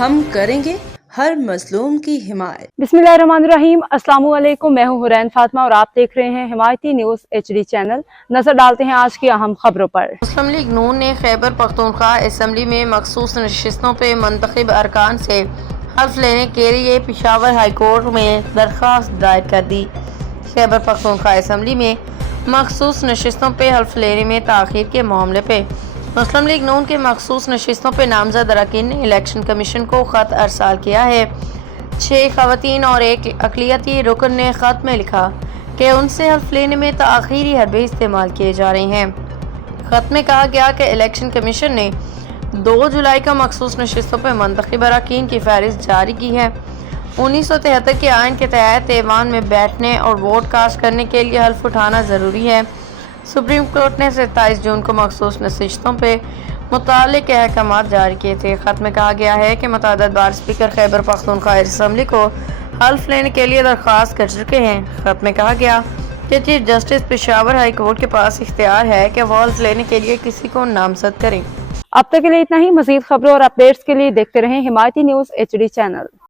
हम करेंगे हर मजलूम की हिमायत। बिस्मिल्लाहिर्रहमानिर्रहीम। अस्सलाम वालेकुम। मैं हूं हुरैन फातिमा और आप देख रहे हैं हिमायती न्यूज़ HD चैनल। नजर डालते हैं आज की अहम खबरों पर। मुस्लिम लीग नून ने खैबर पख्तूनख्वा असम्बली में मखसूस नशिस्तों पर मुंतखब अरकान से हल्फ लेने के लिए पेशावर हाई कोर्ट में दरख्वास्त दायर कर दी। खैबर पख्तूनख्वा असम्बली में मखसूस नशिस्तों पर हल्फ लेने में ताख़ीर के मामले पे मुस्लिम लीग नून के मखसूस नशिस्तों पर नामजद अरकान ने इलेक्शन कमीशन को ख़त अरसाल किया है। 6 ख़वातीन और एक अक़लियती रुकन ने ख़त में लिखा कि उनसे हल्फ लेने में ताख़ीरी हरबे इस्तेमाल किए जा रहे हैं। ख़त में कहा गया कि इलेक्शन कमीशन ने 2 जुलाई का मखसूस नशिस्तों पर मुंतखब अरकान की फहरिस्त जारी की है। 1973 के आइन के तहत ऐवान में बैठने और वोट कास्ट करने के लिए हल्फ उठाना ज़रूरी है। सुप्रीम कोर्ट ने 27 जून को मखसूस नशिस्तों पर मुतालिक अहकाम जारी किए थे। ख़त में कहा गया है कि मुतअद्दिद बार स्पीकर खैबर पख्तूनख्वा असम्बली को हल्फ लेने के लिए दरख्वास्त कर चुके हैं। ख़त में कहा गया कि chief justice Peshawar high court के पास इख्तियार है कि वो हल्फ लेने के लिए किसी को नामजद करें। अब तक के लिए इतना ही। मज़ीद खबरों और अपडेट्स के लिए देखते रहें हिमायती न्यूज़ HD चैनल।